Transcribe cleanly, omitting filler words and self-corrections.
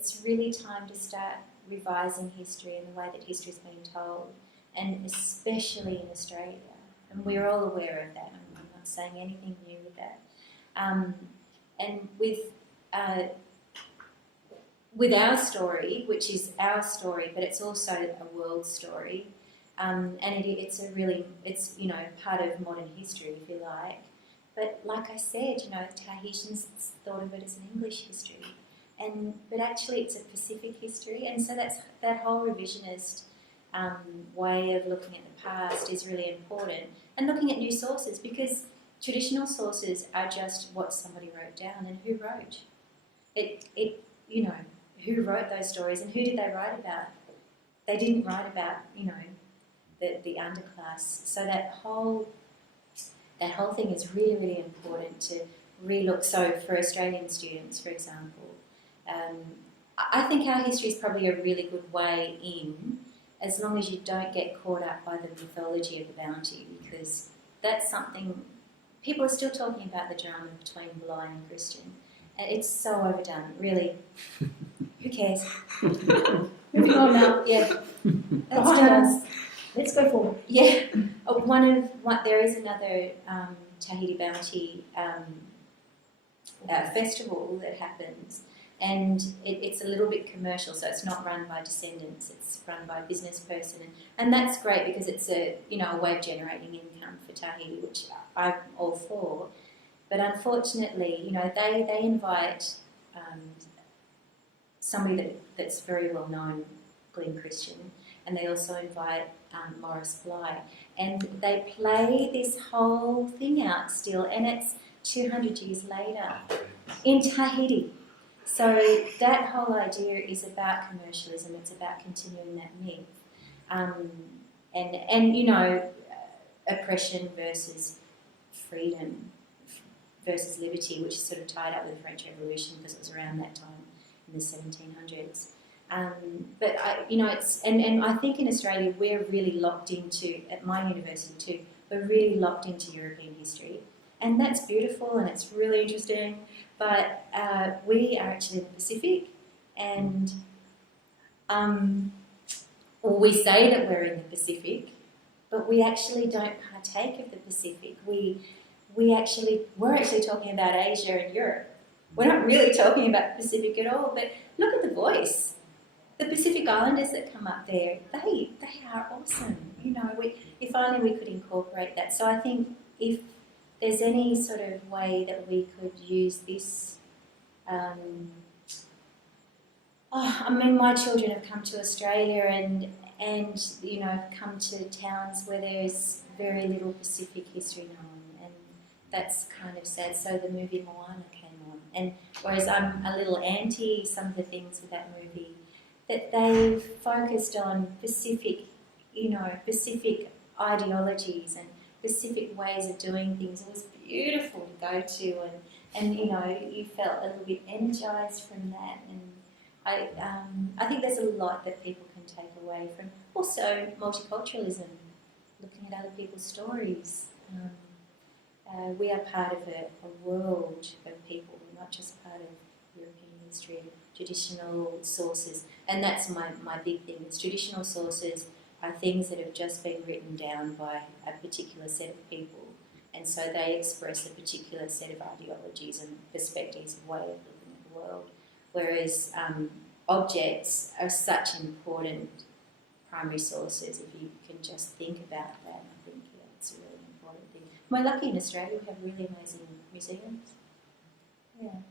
it's really time to start revising history and the way that history is being told, and especially in Australia. And we're all aware of that. I'm not saying anything new with that. And with our story, which is our story, but it's also a world story, and it's part of modern history, if you like. But like I said, Tahitians thought of it as an English history, but actually it's a Pacific history, and so that whole revisionist way of looking at the past is really important, and looking at new sources, because traditional sources are just what somebody wrote down, and who wrote it. Who wrote those stories, and who did they write about? They didn't write about the underclass. So that whole thing is really, really important to relook. So for Australian students, for example, I think our history is probably a really good way in, as long as you don't get caught up by the mythology of the bounty, because that's something people are still talking about, the drama between blind and Christian. And it's so overdone, really. Who cares? Moving on now. Yeah. Let's go forward. Yeah. There is another Tahiti bounty festival that happens, and it's a little bit commercial, so it's not run by descendants, it's run by a business person, and that's great because it's a way of generating income for Tahiti, which I'm all for. But unfortunately, they invite somebody that's very well known, Glenn Christian, and they also invite Morris Bly, and they play this whole thing out still, and it's 200 years later in Tahiti. So that whole idea is about commercialism. It's about continuing that myth, and oppression versus freedom versus liberty, which is sort of tied up with the French Revolution because it was around that time in the 1700s. But I think in Australia we're really locked into, at my university too, we're really locked into European history, and that's beautiful and it's really interesting. But we are actually in the Pacific, and we say that we're in the Pacific, but we actually don't partake of the Pacific. We're actually talking about Asia and Europe. We're not really talking about the Pacific at all. But look at The Voice. The Pacific Islanders that come up there, they are awesome. If only we could incorporate that. So I think if there's any sort of way that we could use this, my children have come to Australia and come to towns where there's very little Pacific history known, and that's kind of sad. So the movie Moana came on, and whereas I'm a little anti some of the things with that movie, that they've focused on Pacific ideologies and Pacific ways of doing things. It was beautiful to go to, and you felt a little bit energised from that. And I think there's a lot that people can take away from. Also, multiculturalism, looking at other people's stories. We are part of a world of people. We're not just part of European history, traditional sources. And that's my big thing. It's traditional sources are things that have just been written down by a particular set of people, and so they express a particular set of ideologies and perspectives, way of looking at the world, whereas objects are such important primary sources. If you can just think about that, I think it's a really important thing. We're lucky in Australia, we have really amazing museums. Yeah.